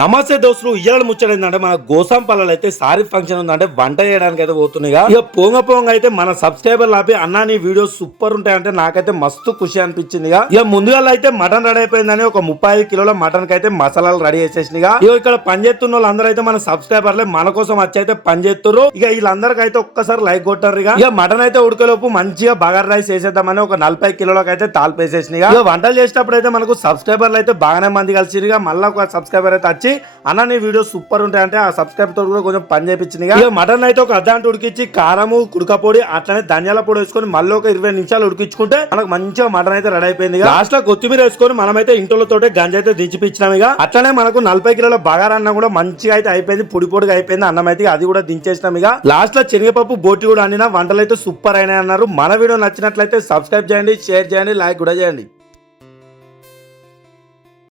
నమస్తే దోస్తులు, ఇయ్యాల ముచ్చట ఏంటంటే మన గోసంపల్లలో అయితే సారీ ఫంక్షన్ ఉందంటే వంట చేయడానికి అయితే పోతున్నాయి. ఇక పోంగ అయితే మన సబ్స్క్రైబర్ లాపి అన్నా నీ వీడియోస్ సూపర్ ఉంటాయంటే నాకైతే మస్తు ఖుషి అనిపించింది. ఇక ముందుగా అయితే మటన్ రెడీ అయిపోయిందని ఒక 35 కిలోల మటన్ కి అయితే మసాలాలు రెడీ చేసేసింది. ఇక ఇక్కడ పనిచేస్తున్న వాళ్ళందరూ అయితే మన సబ్స్క్రైబర్లే మన కోసం వచ్చి అయితే పనిచేస్తున్నారు. ఇక వీళ్ళందరికీ అయితే ఒక్కసారి లైక్ కొట్టారు. ఇక మటన్ అయితే ఉడకలోపు మంచిగా బగార్ రైస్ వేసేద్దామని ఒక 40 కిలోలకు అయితే తాల్పు వేసేసింది. ఇక వంటలు చేసేటప్పుడు అయితే మనకు సబ్స్క్రైబర్లు అయితే బాగానే మంది కలిసి మళ్ళీ ఒక సబ్స్క్రైబర్ అయితే వచ్చి అన్న నీ వీడియో సూపర్ ఉంటాయంటే ఆ సబ్స్క్రైబర్ తో కూడా కొంచెం పని చేయించింది. ఇక మటన్ అయితే ఒక అర్ధగంట ఉడికించి కారము కుడక పొడి అట్లనే ధనియాల పొడి వేసుకొని మళ్ళీ ఒక 20 నిమిషాలు ఉడికించుకుంటే మనకు మంచిగా మటన్ అయితే రెడీ అయిపోయింది. లాస్ట్ లో కొత్తిమీర వేసుకొని మనమైతే ఇంట్లోతోటే గంజ అయితే దించిపించినాం. ఇక అట్లనే మనకు 40 కిలోల బగారా అన్నం కూడా మంచిగా అయితే అయిపోయింది, పొడి పొడిగా అయిపోయింది అన్నం అయితే, అది కూడా దించేసినాం. ఇక లాస్ట్ లో శనగపప్పు బోటి కూడా అన్నినా వంటలు అయితే సూపర్ అయినాయి అన్నారు. మన వీడియో నచ్చినట్లయితే సబ్స్క్రైబ్ చేయండి, షేర్ చేయండి, లైక్ కూడా చేయండి.